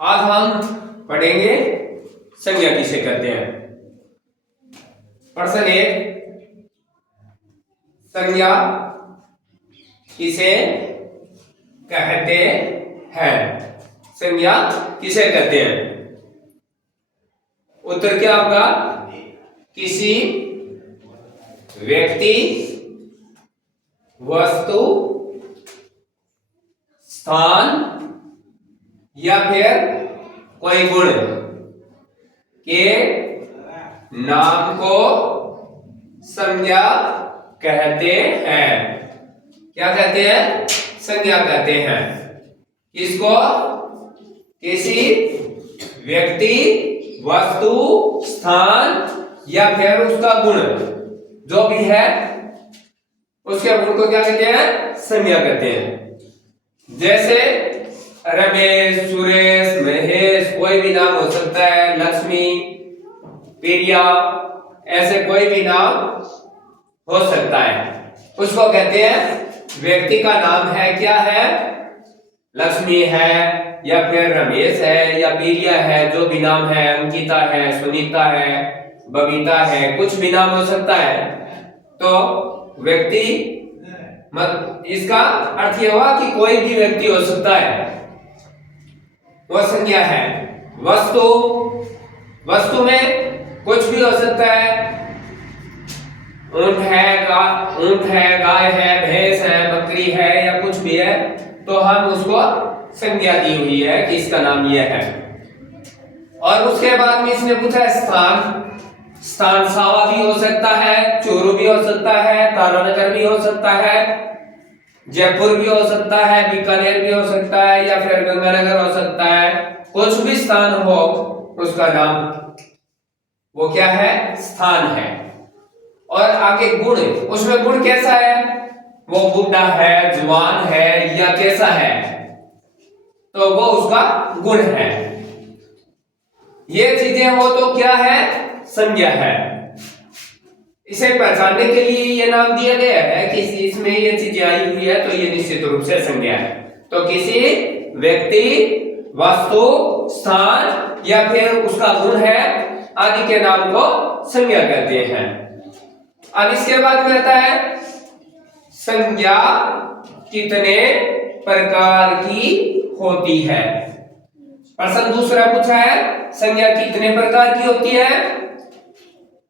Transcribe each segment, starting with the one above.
आज हम पढ़ेंगे संज्ञा किसे कहते हैं। प्रश्न 1, संज्ञा किसे कहते हैं? संज्ञा किसे कहते हैं? उत्तर क्या होगा? किसी व्यक्ति, वस्तु, स्थान या फिर कोई गुण के नाम को संज्ञा कहते हैं। क्या कहते हैं? संज्ञा कहते हैं। किसको? किसी व्यक्ति, वस्तु, स्थान या फिर उसका गुण जो भी है उसके गुण को क्या कहते हैं? संज्ञा कहते हैं। जैसे रमेश, सुरेश, महेश, कोई भी नाम हो सकता है, लक्ष्मी, प्रिया, ऐसे कोई भी नाम हो सकता है, उसको कहते हैं। व्यक्ति का नाम है, क्या है? लक्ष्मी है या फिर रमेश है या प्रिया है, जो भी नाम है, अंकिता है, सुनीता है, बबीता है, कुछ भी नाम हो सकता है। तो व्यक्ति इसका अर्थ यह हुआ कि कोई भी व्यक्ति हो सकता है, वो संज्ञा है। वस्तु में कुछ भी हो सकता है। ऊंट है, गाय है, भैंस है, बकरी है या कुछ भी है, तो हम उसको संज्ञा दी हुई है कि इसका नाम यह है। और उसके बाद में इसने पूछा स्थान सावा भी हो सकता है, चूरू भी हो सकता है, तारानगर भी हो सकता है, जयपुर भी हो सकता है, बीकानेर भी हो सकता है या फिर गंगानगर हो सकता है। कुछ भी स्थान हो उसका नाम वो क्या है? स्थान है। और आगे गुण, उसमें गुण कैसा है? वो बुढ़ा है, जवान है या कैसा है, तो वो उसका गुण है। ये चीजें हो तो क्या है? संज्ञा है। इसे पहचानने के लिए ये नाम दिया गया है कि इसमें ये चीजें आई हुई है तो ये निश्चित रूप से संज्ञा है। तो किसी व्यक्ति, वस्तु, स्थान या फिर उसका गुण है आदि के नाम को संज्ञा कहते हैं। अब इसके बाद में आता है संज्ञा कितने प्रकार की होती है। प्रश्न दूसरा पूछा है, संज्ञा कितने प्रकार की होती है?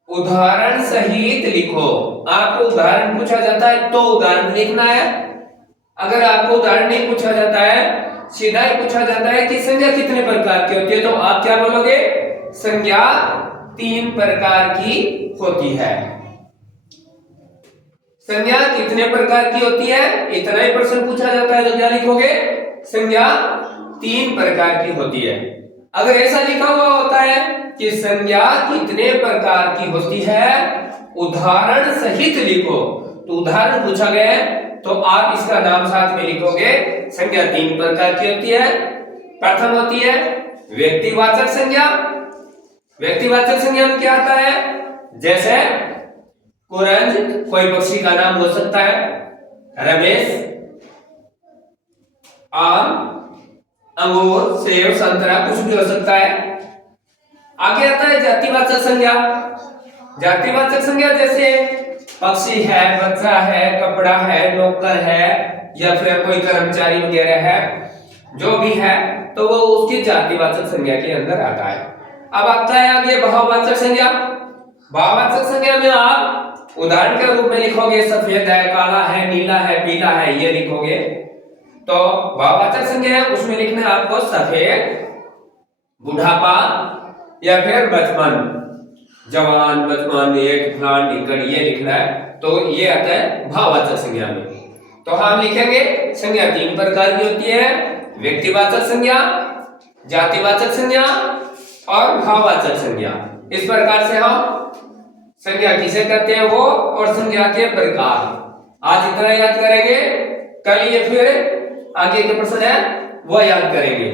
उदाहरण सहित लिखो। आपको उदाहरण पूछा जाता है तो उदाहरण लिखना है। अगर आपको उदाहरण नहीं पूछा जाता है, सीधा ही पूछा जाता है कि संज्ञा कितने प्रकार की होती है, तो आप क्या बोलोगे? संज्ञा 3 प्रकार की होती है। संज्ञा कितने प्रकार की होती है, इतना ही प्रश्न पूछा जाता है तो क्या लिखोगे? संज्ञा 3 प्रकार की होती है। अगर ऐसा लिखा हुआ होता है कि संज्ञा कितने प्रकार की होती है, उदाहरण सहित लिखो, तो उदाहरण पूछा गया है तो आप इसका नाम साथ में लिखोगे। संज्ञा 3 प्रकार की होती है। प्रथम होती है व्यक्तिवाचक संज्ञा। व्यक्तिवाचक संज्ञा में क्या आता है? जैसे कुरंज, कोई पक्षी का नाम हो सकता है, रमेश, आम, अंगूर, सेब, संतरा, कुछ भी हो सकता है। आगे आता है जातिवाचक संज्ञा। जातिवाचक संज्ञा जैसे पक्षी है, बच्चा है, कपड़ा है, नौकर है या फिर कोई कर्मचारी वगैरह है, जो भी है, तो वो उसकी जातिवाचक संज्ञा के अंदर आता है। अब आता है आगे भाववाचक संज्ञा। भाववाचक संज्ञा में आप उदाहरण के रूप में लिखोगे सफेद है, काला है, नीला है, पीला है, ये लिखोगे। तो भाववाचक संज्ञा है, उसमें लिखना है आपको सफेद, बुढ़ापा या फिर बचपन, जवान, बचपन, एक, फलान, ढिंकड़, ये लिखना है। तो ये आता है भाववाचक संज्ञा में। तो हम लिखेंगे संज्ञा 3 प्रकार की होती है, व्यक्तिवाचक संज्ञा, जातिवाचक संज्ञा और भाववाचक संज्ञा। इस प्रकार से हम संज्ञा किसे कहते हैं वो और संज्ञा के प्रकार आज इतना याद करेंगे। कल ये फिर आगे के प्रश्न है वो याद करेंगे।